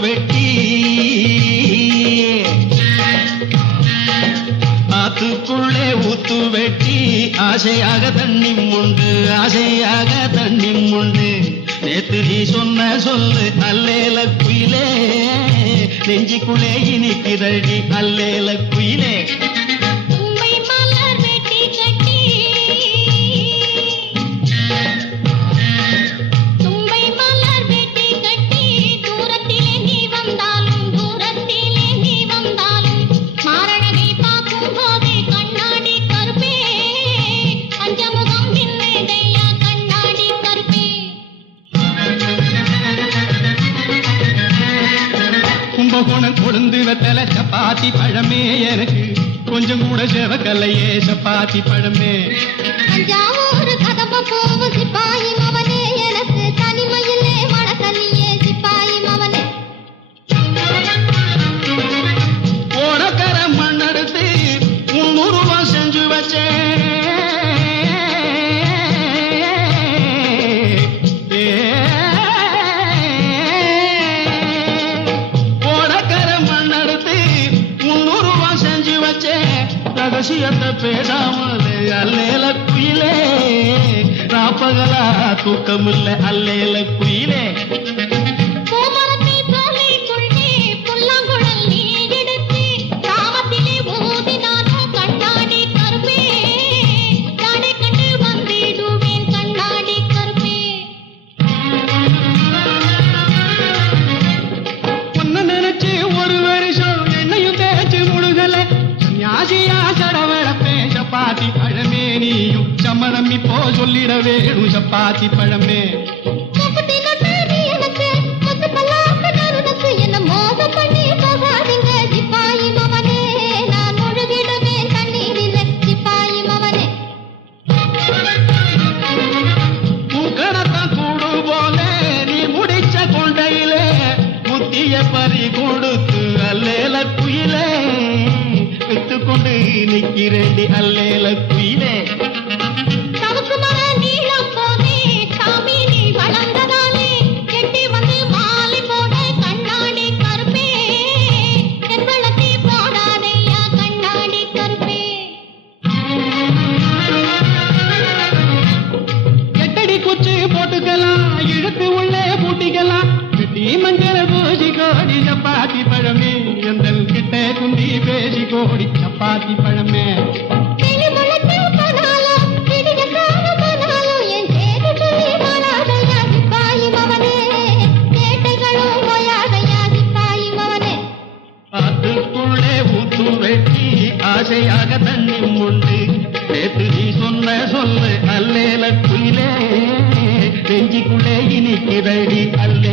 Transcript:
வெட்டி. ஆத்துக்குள்ளே ஊத்து வெட்டி. ஆசையாக தண்ணி உண்டு ஆசையாக தண்ணி உண்டு. நேத்து நீ சொன்ன சொல்லு அல்லேல குயிலே. நெஞ்சுக்குள்ளே இனிக்குதடி அல்லேல குயிலே. கும்பகோணம் கொழுந்து வெத்தல சப்பாத்தி பழமே எனக்கு. கொஞ்சம் கூட செவக்கல்லையே சப்பாத்தி பழமே. தஞ்சாவூர் கதம்ப போவது விஷயத்தை பேசாமலே அல்லேல குயிலே. நான் ராப்பகலா தூக்கமில்லை அல்லேல குயிலே. சொல்லிட வேணும் சப்பாத்தி பழமே. பறி கொடுத்து அல்லேல குயிலே. வித்துக்கொண்டு நிற்கிறேன் அல்லேல குயிலே கோடி சப்பாத்தி பழமே. அதுக்குள்ளே ஊத்து வெட்டி ஆசையாக தண்ணி உண்டு நேற்று நீ சொன்ன சொல்லு அல்லேல குயிலே. நெஞ்சிக்குள்ளே இனிக்கிறடி அல்லேல குயிலே